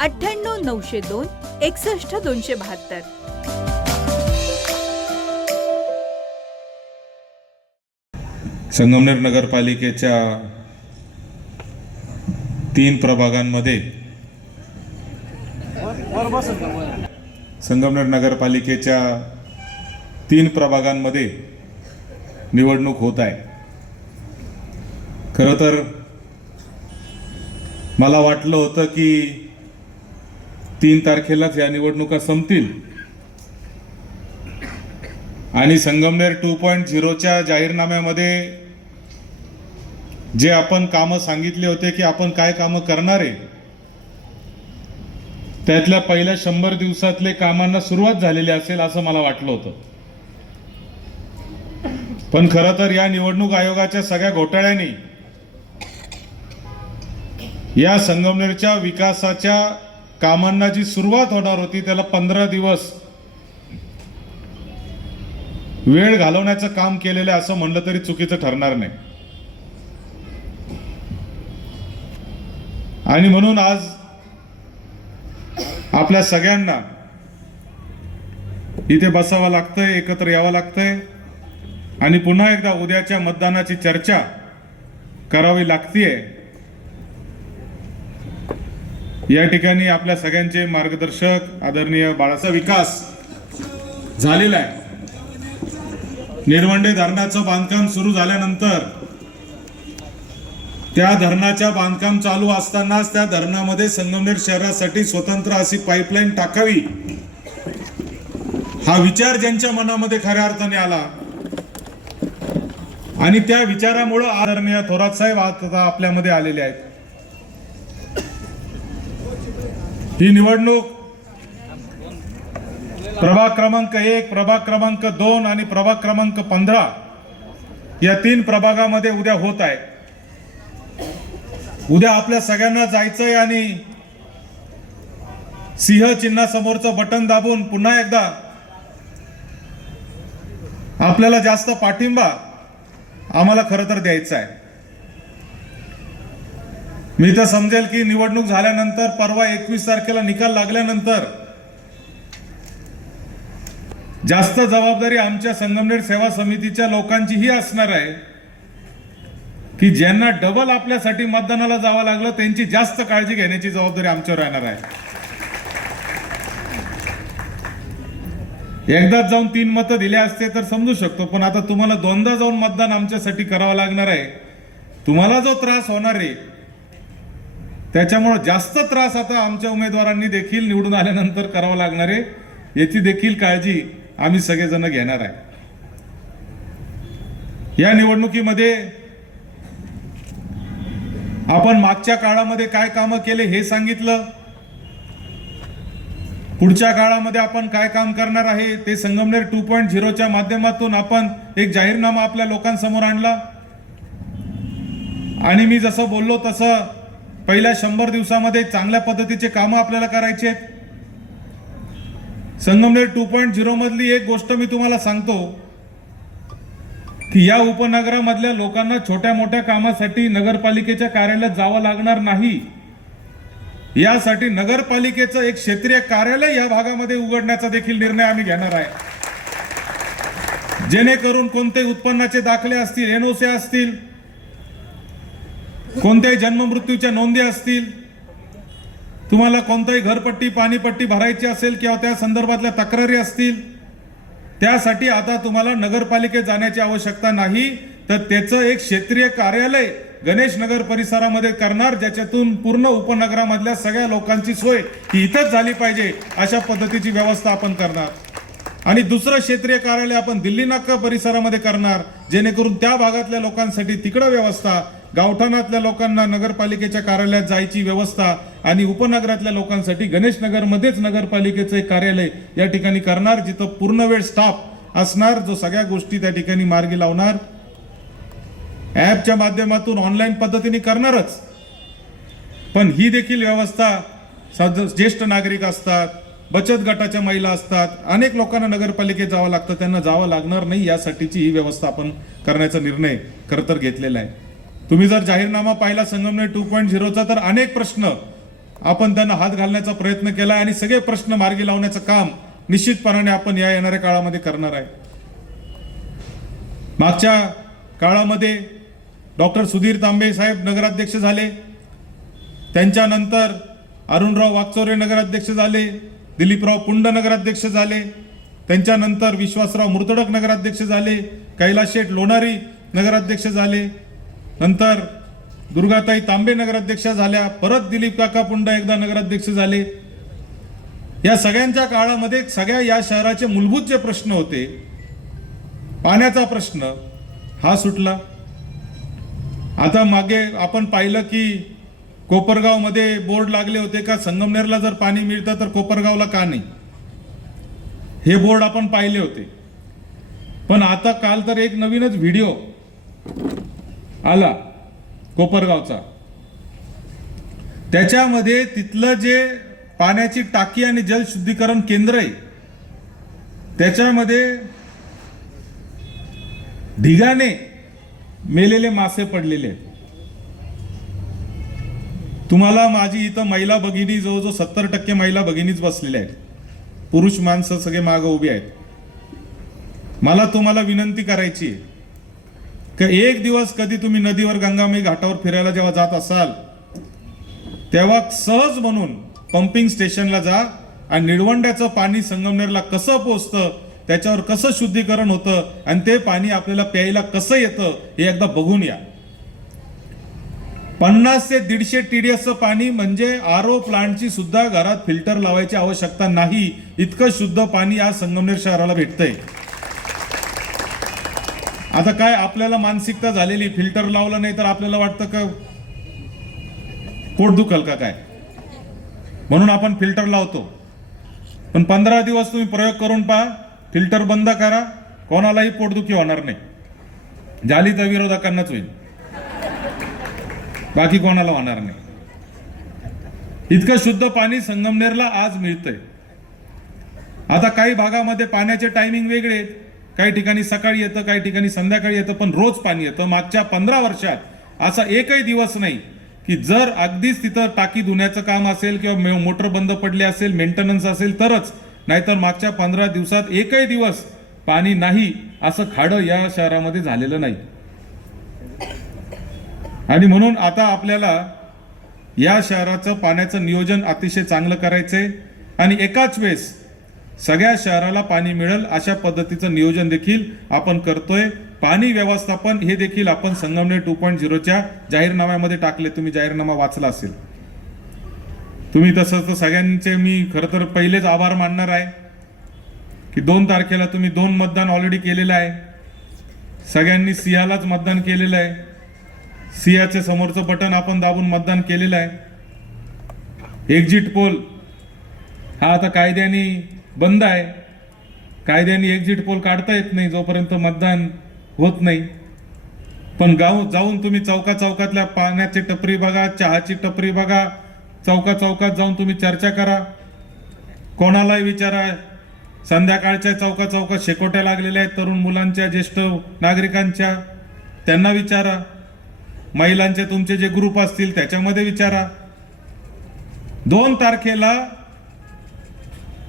अठ्ठ्याण्णव नऊशे दोन एकसष्ट दोनशे बहात्तर. संगमनेर नगरपालिकेच्या तीन प्रभागांमध्ये संगमनेर नगरपालिकेच्या तीन प्रभागांमध्ये निवडणूक होत आहे. खरं तर मला वाटलं होतं की तीन तारखेलाच या निवडणुका संपतील. आणि संगमनेर टू पॉईंट झिरोच्या जाहीरनाम्यामध्ये जे आपण कामं सांगितले होते की आपण काय कामं करणार आहे त्यातल्या पहिल्या शंभर दिवसातले कामांना सुरुवात झालेली असेल असं मला वाटलं होतं. पण खरं तर या निवडणूक आयोगाच्या सगळ्या घोटाळ्यांनी या संगमनेरच्या विकासाच्या कामांना जी सुरुवात होणार होती त्याला पंधरा दिवस वेळ घालवण्याचं काम केलेलं आहे असं म्हणलं तरी चुकीचं ठरणार नाही. आणि म्हणून आज आपल्या सगळ्यांना इथे बसावं लागतंय एकत्र यावं लागतंय. आणि पुन्हा एकदा उद्याच्या मतदानाची चर्चा करावी लागतीये. या ठिकाणी आपल्या सगळ्यांचे मार्गदर्शक आदरणीय बाळाचा विकास झालेला आहे निरवंडे धरणाचं बांधकाम सुरू झाल्यानंतर त्या धरणाच्या बांधकाम चालू असतानाच त्या धरणामध्ये संगमनेर शहरासाठी स्वतंत्र अशी पाईपलाईन टाकावी. हा विचार ज्यांच्या मनामध्ये खऱ्या अर्थाने आला आणि त्या विचारामुळं आदरणीय थोरात साहेब आता आपल्यामध्ये आलेले आहेत. ही निवडणूक प्रभाग क्रमांक एक प्रभाग क्रमांक दोन आणि प्रभाग क्रमांक पंधरा या तीन प्रभागामध्ये उद्या होत आहे. उद्या आपल्या सगळ्यांना जायचंय आणि सिंह चिन्हासमोरचं बटन दाबून पुन्हा एकदा आपल्याला जास्त पाठिंबा आम्हाला खरं तर द्यायचा आहे. मी तर समजेल की निवडणूक झाल्यानंतर परवा एकवीस तारखेला निकाल लागल्यानंतर जास्त जबाबदारी आमच्या संगमनेर सेवा समितीच्या लोकांची ही असणार आहे की ज्यांना डबल आपल्यासाठी मतदानाला जावं लागलं त्यांची जास्त काळजी घेण्याची जबाबदारी आमच्यावर राहणार आहे. एकदाच जाऊन तीन मतं दिले असते तर समजू शकतो पण आता तुम्हाला दोनदा जाऊन मतदान आमच्यासाठी करावं लागणार आहे. तुम्हाला जो त्रास होणार आहे त्याच्यामुळे जास्त त्रास आता आमच्या उमेदवारांनी देखील निवडून आल्यानंतर करावं लागणार आहे. याची देखील काळजी आम्ही सगळेजण घेणार आहे. या निवडणुकीमध्ये आपण मागच्या काळामध्ये काय कामं केले हे सांगितलं. पुढच्या काळामध्ये आपण काय काम करणार आहे ते संगमनेर टू पॉईंट झिरोच्या माध्यमातून आपण एक जाहीरनामा आपल्या लोकांसमोर आणला. आणि मी जसं बोललो तसं पहिल्या शंभर दिवसामध्ये चांगल्या पद्धतीचे कामं आपल्याला करायचे आहेत. संगमनेर टू पॉईंट झिरो मधली एक गोष्ट मी तुम्हाला सांगतो की या उपनगरामधल्या लोकांना छोट्या मोठ्या कामासाठी नगरपालिकेच्या कार्यालयात जावं लागणार नाही. यासाठी नगरपालिकेचं एक क्षेत्रीय कार्यालय या भागामध्ये उघडण्याचा देखील निर्णय आम्ही घेणार आहे. जेणेकरून कोणते उत्पन्नाचे दाखले असतील एनओसी असतील कोणत्याही जन्म मृत्यूच्या नोंदी असतील तुम्हाला कोणताही घरपट्टी पाणीपट्टी भरायची असेल किंवा त्या संदर्भातल्या तक्रारी असतील त्यासाठी आता तुम्हाला नगरपालिकेत जाण्याची आवश्यकता नाही. तर त्याचं एक क्षेत्रीय कार्यालय गणेश नगर परिसरामध्ये करणार ज्याच्यातून पूर्ण उपनगरामधल्या सगळ्या लोकांची सोय ही इथंच झाली पाहिजे अशा पद्धतीची व्यवस्था आपण करणार. आणि दुसरं क्षेत्रीय कार्यालय आपण दिल्ली नाका परिसरामध्ये करणार जेणेकरून त्या भागातल्या लोकांसाठी तिकडं व्यवस्था गावठाणातल्या लोकांना नगरपालिकेच्या कार्यालयात जायची व्यवस्था आणि उपनगरातल्या लोकांसाठी गणेशनगरमध्येच नगरपालिकेचं एक कार्यालय या ठिकाणी करणार जिथं पूर्ण वेळ स्टाफ असणार जो सगळ्या गोष्टी त्या ठिकाणी मार्गी लावणार. ॲपच्या माध्यमातून ऑनलाईन पद्धतीने करणारच. पण ही देखील व्यवस्था ज्येष्ठ नागरिक असतात बचत गटाच्या महिला असतात अनेक लोकांना नगरपालिकेत जावं लागतं त्यांना जावं लागणार नाही यासाठीची ही व्यवस्था आपण करण्याचा निर्णय खरं तर घेतलेला आहे. तुम्ही जर जाहीरनामा पाहिला संगमनेर टू पॉईंट झिरोचा तर अनेक प्रश्न आपण त्यांना हात घालण्याचा प्रयत्न केला आणि सगळे प्रश्न मार्गी लावण्याचं काम निश्चितपणाने आपण या येणाऱ्या काळामध्ये करणार आहे. मागच्या काळामध्ये डॉक्टर सुधीर तांबे साहेब नगराध्यक्ष झाले. त्यांच्यानंतर अरुणराव वागचोरे नगराध्यक्ष झाले. दिलीपराव पुंड नगराध्यक्ष झाले. त्यांच्यानंतर विश्वासराव मुर्तडक नगराध्यक्ष झाले. कैलास शेठ लोणारी नगराध्यक्ष झाले. नंतर दुर्गाताई तांबे नगराध्यक्ष झाल्या परत दिलीप काका पुंडा एकदा नगराध्यक्ष झाले. या सगळ्यांच्या काळामध्ये सगळ्या या शहराचे मूलभूत जे प्रश्न होते पाण्याचा प्रश्न हा सुटला. आता मागे आपण पाहिलं की कोपरगावमध्ये बोर्ड लागले होते का संगमनेरला जर पाणी मिळतं तर कोपरगावला का नाही? हे बोर्ड आपण पाहिले होते. पण आता काल तर एक नवीनच व्हिडिओ आला कोपरगावचा. त्याच्यामध्ये तिथलं जे पाण्याची टाकी आणि जल शुद्धीकरण केंद्र आहे त्याच्यामध्ये ढिगाने मेलेले मासे पडलेले आहेत. तुम्हाला माझी इथं महिला भगिनी जवळजवळ सत्तर टक्के महिला भगिनीच बसलेल्या आहेत. पुरुष माणसं सगळे मागं उभी आहेत. मला तुम्हाला विनंती करायची आहे एक दिवस कधी तुम्ही नदीवर गंगामाई घाटावर फिरायला जेव्हा जात असाल तेव्हा सहज म्हणून पंपिंग स्टेशनला जा आणि निळवंड्याचं पाणी संगमनेरला कसं पोचतं त्याच्यावर कसं शुद्धीकरण होतं आणि ते पाणी आपल्याला प्यायला कसं येतं हे एकदा बघून या. पन्नास ते दीडशे टीडीएसचं पाणी म्हणजे आर ओ प्लांटची सुद्धा घरात फिल्टर लावायची आवश्यकता नाही इतकं शुद्ध पाणी आज संगमनेर शहराला भेटतंय. आता काय आपल्याला मानसिकता झालेली फिल्टर लावलं नाही तर आपल्याला वाटतं का पोट दुखल का काय? म्हणून आपण फिल्टर लावतो. पण पंधरा दिवस तुम्ही प्रयोग करून पहा फिल्टर बंद करा कोणालाही पोटदुखी होणार नाही. झाली तर विरोधकांनाच होईल. बाकी कोणाला होणार नाही. इतकं शुद्ध पाणी संगमनेरला आज मिळतंय. आता काही भागामध्ये पाण्याचे टायमिंग वेगळे आहेत. काही ठिकाणी सकाळी येतं काही ठिकाणी संध्याकाळी येतं पण रोज पाणी येतं. मागच्या पंधरा वर्षात असा एकही दिवस नाही की जर अगदीच तिथं टाकी धुण्याचं काम असेल किंवा मोटर बंद पडली असेल मेंटेनन्स असेल तरच नाहीतर मागच्या पंधरा दिवसात एकही दिवस पाणी नाही असं खाडं या शहरामध्ये झालेलं नाही. आणि म्हणून आता आपल्याला या शहराचं पाण्याचं नियोजन अतिशय चांगलं करायचंय. आणि एकाच वेळेस सगळ्या शहराला पाणी मिळेल अशा पद्धतीचं नियोजन देखील आपण करतोय. पाणी व्यवस्थापन हे देखील आपण संगमनेर टू पॉईंट झिरोच्या जाहीरनाम्यामध्ये टाकले. तुम्ही जाहीरनामा वाचला असेल. तुम्ही तसं तर सगळ्यांचे मी खरं तर पहिलेच आभार मानणार आहे. की दोन तारखेला तुम्ही दोन मतदान ऑलरेडी केलेलं आहे. सगळ्यांनी सियालाच मतदान केलेलं आहे. सियाचे समोरचं बटन आपण दाबून मतदान केलेलं आहे. एक्झिट पोल हा आता कायद्याने बंद आहे. कायद्याने एक्झिट पोल काढता येत नाही जोपर्यंत मतदान होत नाही. पण गाव जाऊन तुम्ही चौका चौकातल्या पाण्याची टपरी बघा चहाची टपरी बघा चौका चौकात जाऊन तुम्ही चर्चा करा. कोणालाही विचारा संध्याकाळच्या चौका चौकात शेकोट्या लागलेल्या आहेत तरुण मुलांच्या ज्येष्ठ नागरिकांच्या त्यांना विचारा. महिलांचे तुमचे जे ग्रुप असतील त्याच्यामध्ये विचारा. दोन तारखेला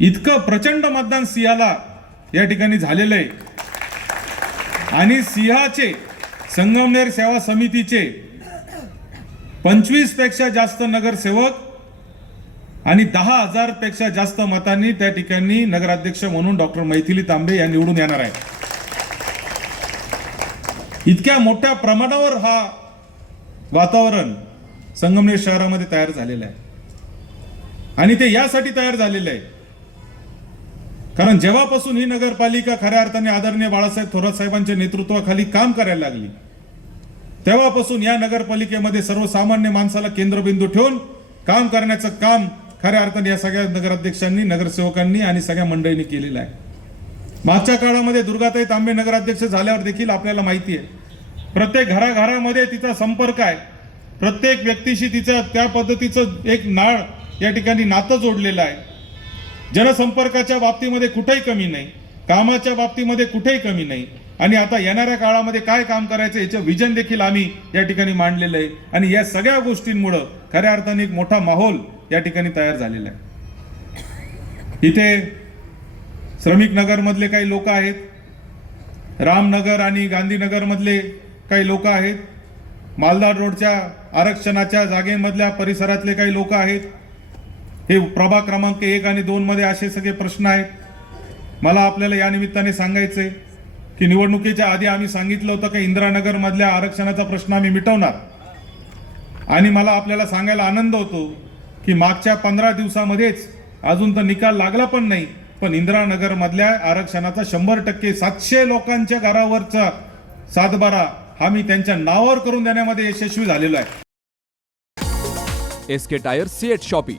इतकं प्रचंड मतदान सिंहाला या ठिकाणी झालेलं आहे. आणि सिंहाचे संगमनेर सेवा समितीचे पंचवीसपेक्षा जास्त नगरसेवक आणि दहा हजारपेक्षा जास्त मतांनी त्या ठिकाणी नगराध्यक्ष म्हणून डॉक्टर मैथिली तांबे या निवडून येणार आहे इतक्या मोठ्या प्रमाणावर हा वातावरण संगमनेर शहरामध्ये तयार झालेलं आहे. आणि ते यासाठी तयार झालेलं आहे कारण जेव्हापासून ही नगरपालिका खऱ्या अर्थाने आदरणीय बाळासाहेब थोरात साहेबांच्या नेतृत्वाखाली काम करायला लागली तेव्हापासून या नगरपालिकेमध्ये सर्वसामान्य माणसाला केंद्रबिंदू ठेवून काम करण्याचं काम खऱ्या अर्थाने या सगळ्या नगराध्यक्षांनी नगरसेवकांनी आणि सगळ्या मंडळींनी केलेलं आहे. मागच्या काळामध्ये दुर्गाताई तांबे नगराध्यक्ष झाल्यावर देखील आपल्याला माहिती आहे. प्रत्येक घराघरामध्ये तिचा संपर्क आहे. प्रत्येक व्यक्तीशी तिचं त्या पद्धतीचं एक नाळ या ठिकाणी नातं जोडलेलं आहे. जनसंपर्काच्या बाबतीमध्ये कुठेही कमी नाही कामाच्या बाबतीमध्ये कुठेही कमी नाही. आणि आता येणाऱ्या काळामध्ये काय काम करायचं याचं विजन देखील आम्ही या ठिकाणी मांडलेलं आहे. आणि या सगळ्या गोष्टींमुळं खऱ्या अर्थाने एक मोठा माहोल या ठिकाणी तयार झालेला आहे. इथे श्रमिक नगरमधले काही लोक आहेत रामनगर आणि गांधीनगरमधले काही लोक आहेत मालदाड रोडच्या आरक्षणाच्या जागेमधल्या परिसरातले काही लोक आहेत हे प्रभा क्रमांक एक आणि दोनमध्ये असे सगळे प्रश्न आहेत. मला आपल्याला या निमित्ताने सांगायचे की निवडणुकीच्या आधी आम्ही सांगितलं होतं की इंदिरानगरमधल्या आरक्षणाचा प्रश्न आम्ही मिटवणार. आणि मला आपल्याला सांगायला आनंद होतो की मागच्या पंधरा दिवसामध्येच अजून तर निकाल लागला पण नाही पण इंदिरानगरमधल्या आरक्षणाचा शंभर टक्के सातशे लोकांच्या घरावरचा सातबारा हा मी त्यांच्या नावावर करून देण्यामध्ये यशस्वी झालेलो आहे. S K tyre CEAT shoppe.